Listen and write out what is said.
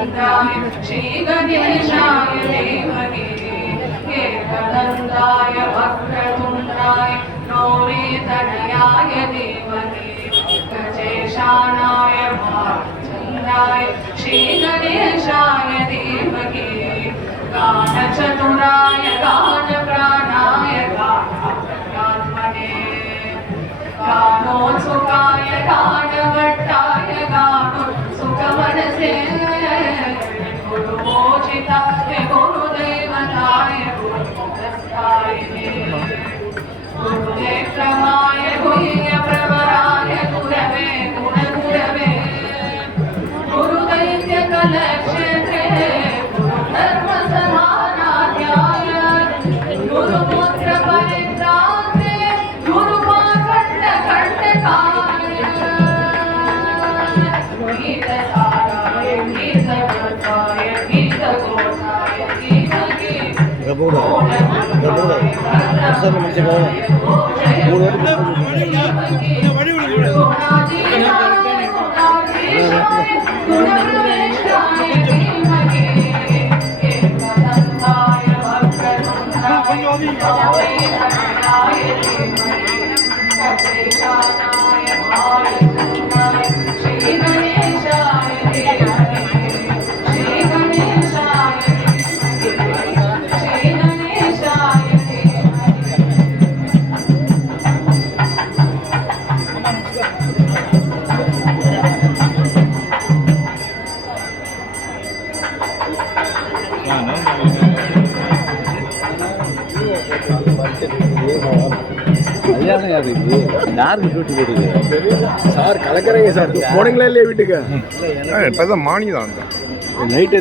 भालचन्द्राय श्रीगणेशाय धीमहि एकदन्ताय वक्रतुण्डाय गौरीतनयाय धीमहि गजेशानाय भालचन्द्राय श्रीगणेशाय धीमहि गानचतुराय गानप्राणाय गानात्मने गानोत्सुकाय गानभट्टाय aproveitar porque tá இங்கே போடு இங்கே போடு அசல் முடிச்சு போகணும் மூணு கொஞ்சம் கல்யாணம் யாரு இது? யாருக்கு டியூட்டி போடுது சார் கலக்கிறீங்க சார். போனீங்களா இல்லையா வீட்டுக்கு? இப்போதான் மானி தான் நைட்டு